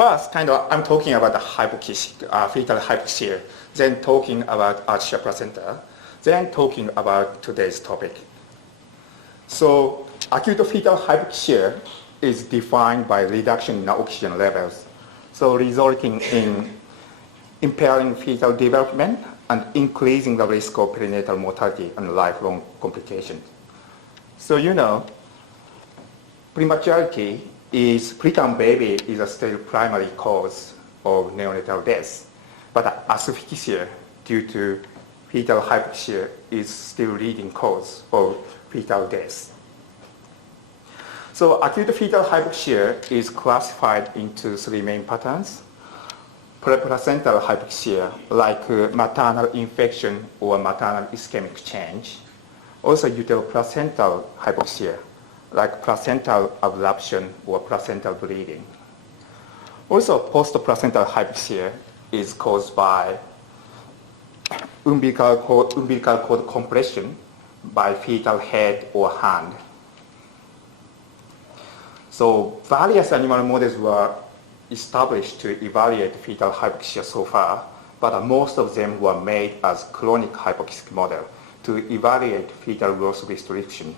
First, I'm talking about the hypoxia, fetal hypoxia, then talking about artificial placenta, then talking about today's topic. So acute fetal hypoxia is defined by reduction in oxygen levels, so resulting in impairing fetal development and increasing the risk of perinatal mortality and lifelong complications. So prematurity preterm baby is still primary cause of neonatal death, but asphyxia due to fetal hypoxia is still leading cause of fetal death. So acute fetal hypoxia is classified into three main patterns. Preplacental hypoxia, like maternal infection or maternal ischemic change. Also uteroplacental hypoxia, like placental abruption or placental bleeding. Also post-placental hypoxia is caused by umbilical cord compression by fetal head or hand. So various animal models were established to evaluate fetal hypoxia so far, but most of them were made as chronic hypoxic model to evaluate fetal growth restriction.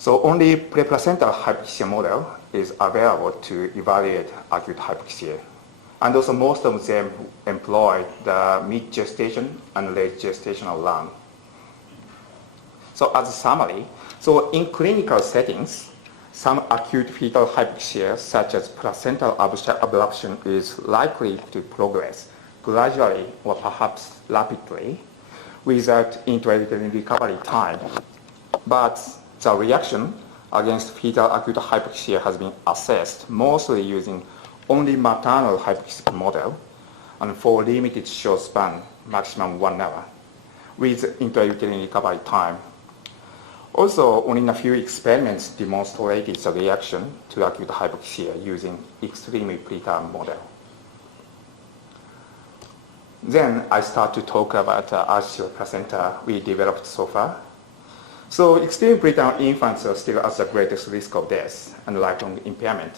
So only preplacental hypoxia model is available to evaluate acute hypoxia. And also most of them employ the mid-gestation and late gestational lamb. So as a summary, so in clinical settings, some acute fetal hypoxia, such as placental abruption, is likely to progress gradually or perhaps rapidly without intrauterine recovery time. But the reaction against fetal acute hypoxia has been assessed mostly using only maternal hypoxic model and for limited short span, maximum 1 hour, with intrauterine recovery time. Also, only a few experiments demonstrated the reaction to acute hypoxia using extremely preterm model. Then I start to talk about artificial placenta we developed so far. So extreme preterm infants are still at the greatest risk of death and lifelong impairment,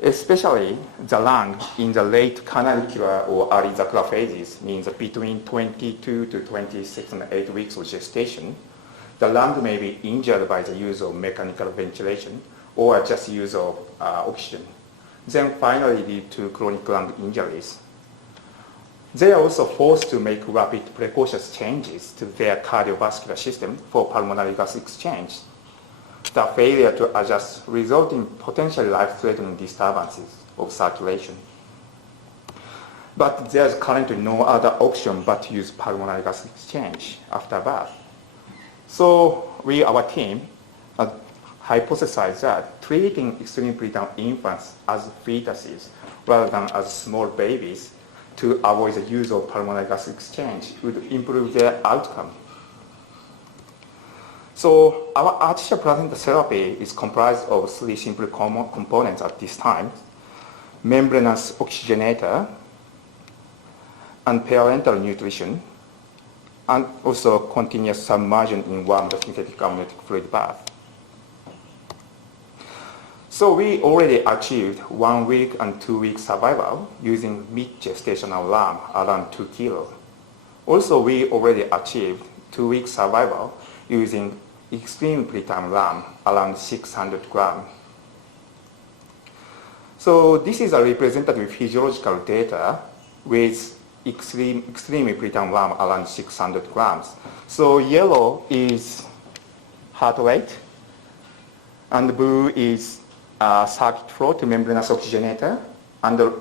especially the lung in the late canalicular or early Zakura phases, means between 22 to 26 and 8 weeks of gestation. The lung may be injured by the use of mechanical ventilation or just use of oxygen. Then finally lead to chronic lung injuries. They are also forced to make rapid precocious changes to their cardiovascular system for pulmonary gas exchange. The failure to adjust results in potentially life-threatening disturbances of circulation. But there's currently no other option but to use pulmonary gas exchange after birth. So our team, hypothesized that treating extreme preterm infants as fetuses rather than as small babies to avoid the use of pulmonary gas exchange would improve their outcome. So our artificial placenta therapy is comprised of three simple components at this time: membranous oxygenator and parental nutrition, and also continuous submersion in warm synthetic amniotic fluid bath. So we already achieved 1 week and 2 week survival using mid-gestational lamb around 2 kilos. Also, we already achieved 2 week survival using extreme preterm lamb around 600 grams. So this is a representative physiological data with extremely preterm lamb around 600 grams. So yellow is heart rate, and blue is circuit flow to membranous oxygenator, and the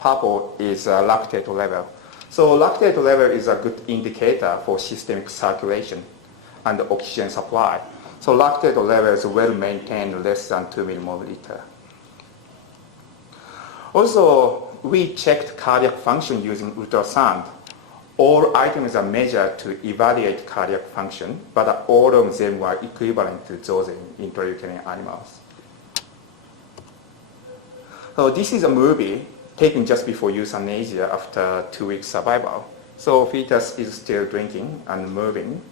purple is lactate level. So lactate level is a good indicator for systemic circulation and oxygen supply. So lactate level is well maintained, less than 2 millimoliter. Also, we checked cardiac function using ultrasound. All items are measured to evaluate cardiac function, but all of them were equivalent to those in intrauterine animals. So this is a movie taken just before euthanasia after 2 weeks survival. So fetus is still drinking and moving.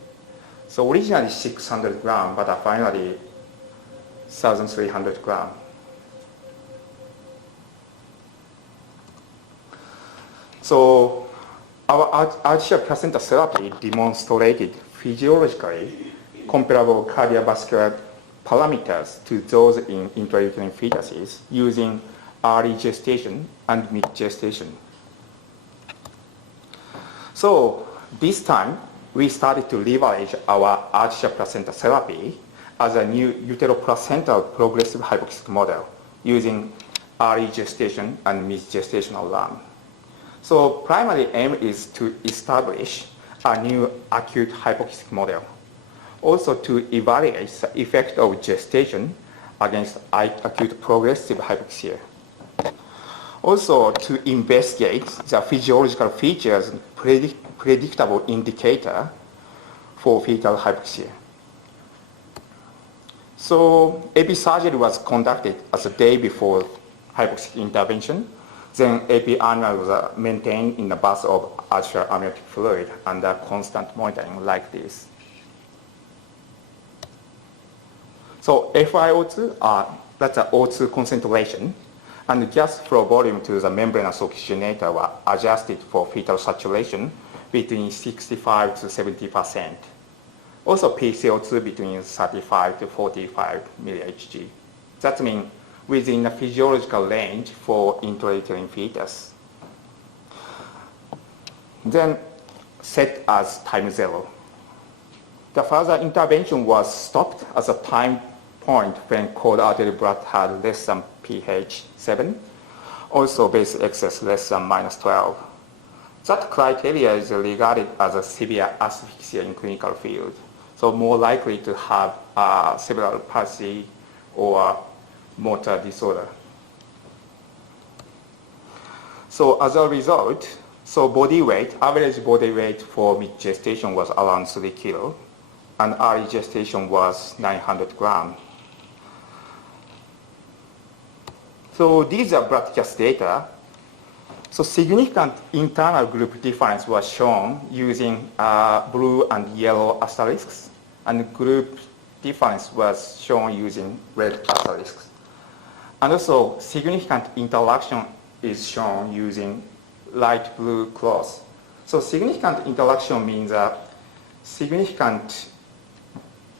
So originally 600 grams, but finally 1,300 grams. So our artificial placenta therapy demonstrated physiologically comparable cardiovascular parameters to those in intrauterine fetuses using early gestation and mid-gestation. So this time, we started to leverage our artificial placenta therapy as a new uteroplacental progressive hypoxic model using early gestation and mid-gestational run. So primary aim is to establish a new acute hypoxic model. Also to evaluate the effect of gestation against acute progressive hypoxia. Also to investigate the physiological features and predictable indicator for fetal hypoxia. So AP surgery was conducted as a day before hypoxic intervention. Then AP animals were maintained in the bath of artificial amniotic fluid under constant monitoring like this. So FiO2, that's an O2 concentration, and gas flow volume to the membranous oxygenator were adjusted for fetal saturation between 65 to 70%. Also PCO2 between 35 to 45 mHg. That means within the physiological range for intrauterine fetus. Then set as time zero. The further intervention was stopped at a time point when cold artery blood had less than pH 7, also basic excess less than -12. That criteria is regarded as a severe asphyxia in clinical field, so more likely to have cerebral palsy or motor disorder. So as a result, so body weight, average body weight for mid-gestation was around 3 kilo, and early gestation was 900 grams. So these are blood test data. So significant internal group difference was shown using blue and yellow asterisks, and group difference was shown using red asterisks. And also significant interaction is shown using light blue cross. So significant interaction means a significant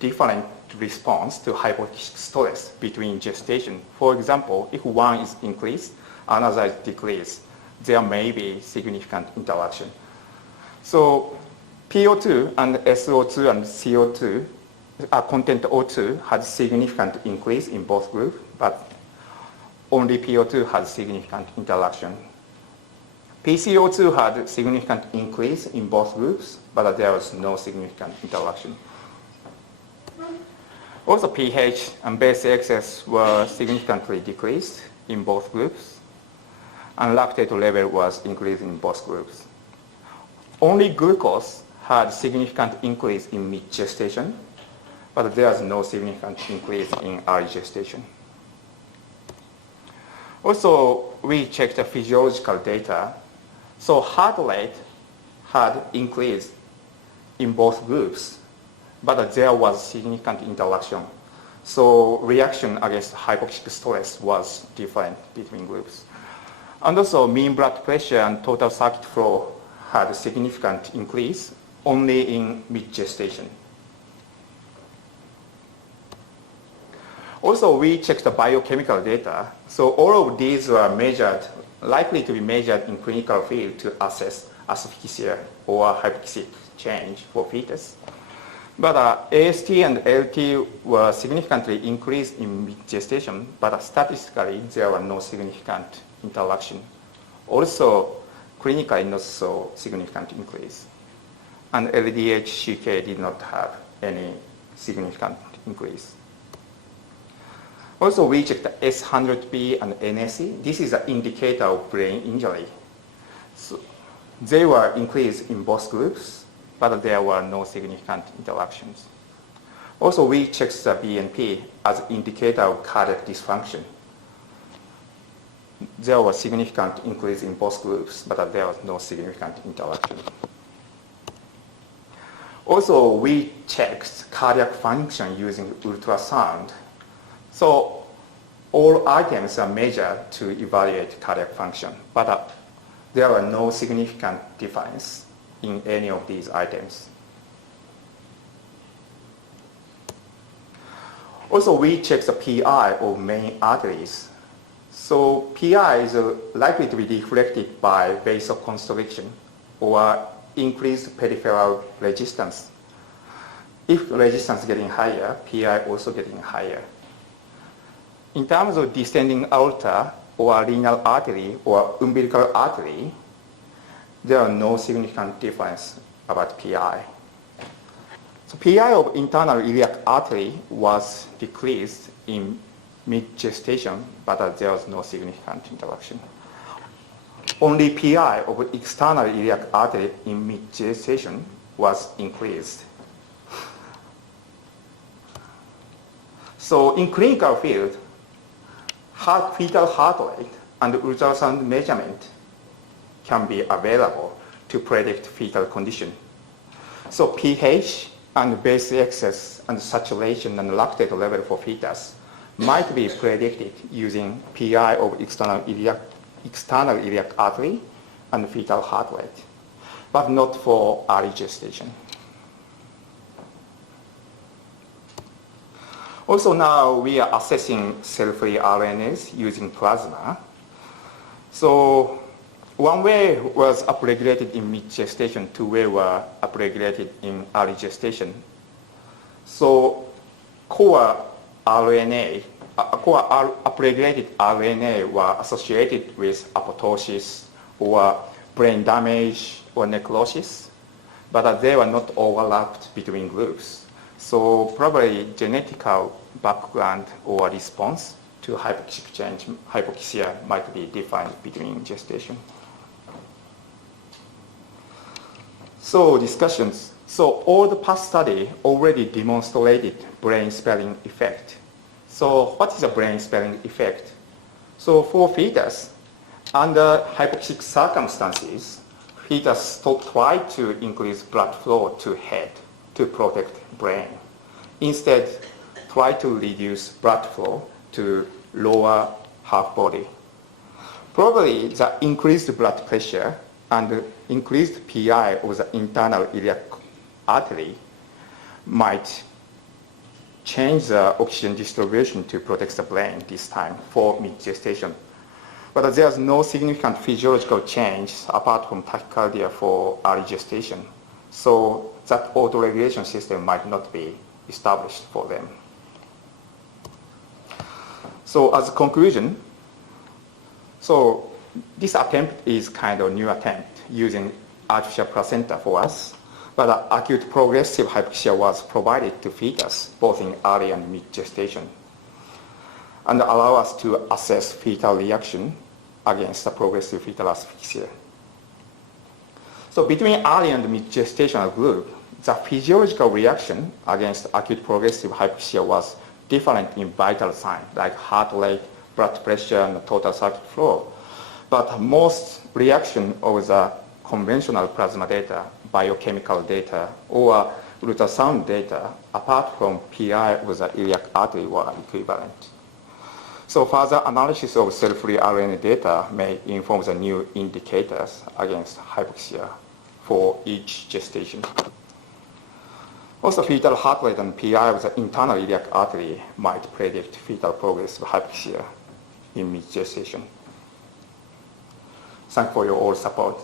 different response to hypoxic stress between gestation. For example, if one is increased, another is decreased, there may be significant interaction. So PO2 and SO2 and CO2, content O2 had significant increase in both groups, but only PO2 had significant interaction. PCO2 had significant increase in both groups, but there was no significant interaction. Also pH and basic excess were significantly decreased in both groups, and lactate level was increased in both groups. Only glucose had significant increase in mid-gestation, but there was no significant increase in early gestation. Also, we checked the physiological data. So heart rate had increased in both groups, but there was significant interaction. So reaction against hypoxic stress was different between groups. And also mean blood pressure and total circuit flow had a significant increase only in mid-gestation. Also, we checked the biochemical data. So all of these were measured, likely to be measured in clinical field to assess asphyxia or hypoxic change for fetus. But AST and LT were significantly increased in mid-gestation, but statistically there were no significant interaction. Also, clinically not so significant increase. And LDH-CK did not have any significant increase. Also, we checked the S100B and NSE. This is an indicator of brain injury. So they were increased in both groups, but there were no significant interactions. Also, we checked the BNP as an indicator of cardiac dysfunction. There was significant increase in both groups, but there was no significant interaction. Also, we checked cardiac function using ultrasound. So all items are measured to evaluate cardiac function, but there are no significant difference in any of these items. Also, we check the PI of main arteries. So PI is likely to be deflected by vasoconstriction or increased peripheral resistance. If resistance is getting higher, PI also getting higher. In terms of descending aorta or renal artery or umbilical artery, there are no significant difference about PI. So PI of internal iliac artery was decreased in mid-gestation, but there was no significant interaction. Only PI of external iliac artery in mid-gestation was increased. So in clinical field, fetal heart rate and ultrasound measurement can be available to predict fetal condition. So pH and base excess and saturation and lactate level for fetus might be predicted using PI of external iliac artery and fetal heart rate, but not for early gestation. Also now we are assessing cell-free RNAs using plasma. So one way was upregulated in mid-gestation, two ways were upregulated in early gestation. So core upregulated RNA were associated with apoptosis or brain damage or necrosis, but they were not overlapped between groups. So probably genetical background or response to hypoxic change, hypoxia might be different between gestation. So discussions. So all the past study already demonstrated brain sparing effect. So what is a brain sparing effect? So for fetus, under hypoxic circumstances, fetus try to increase blood flow to head to protect brain. Instead, try to reduce blood flow to lower half body. Probably the increased blood pressure and increased PI of the internal iliac artery might change the oxygen distribution to protect the brain this time for mid-gestation. But there's no significant physiological change apart from tachycardia for early gestation. So that autoregulation system might not be established for them. So as a conclusion, so this attempt is kind of a new attempt using artificial placenta for us, but acute progressive hypoxia was provided to fetus both in early and mid-gestation and allow us to assess fetal reaction against the progressive fetal asphyxia. So between early and mid-gestational group, the physiological reaction against acute progressive hypoxia was different in vital signs like heart rate, blood pressure, and total circuit flow. But most reaction of the conventional plasma data, biochemical data, or ultrasound data, apart from PI with the iliac artery, were equivalent. So further analysis of cell-free RNA data may inform the new indicators against hypoxia for each gestation. Also, fetal heart rate and PI of the internal iliac artery might predict fetal progressive hypoxia in mid-gestation. Thank you for your all support.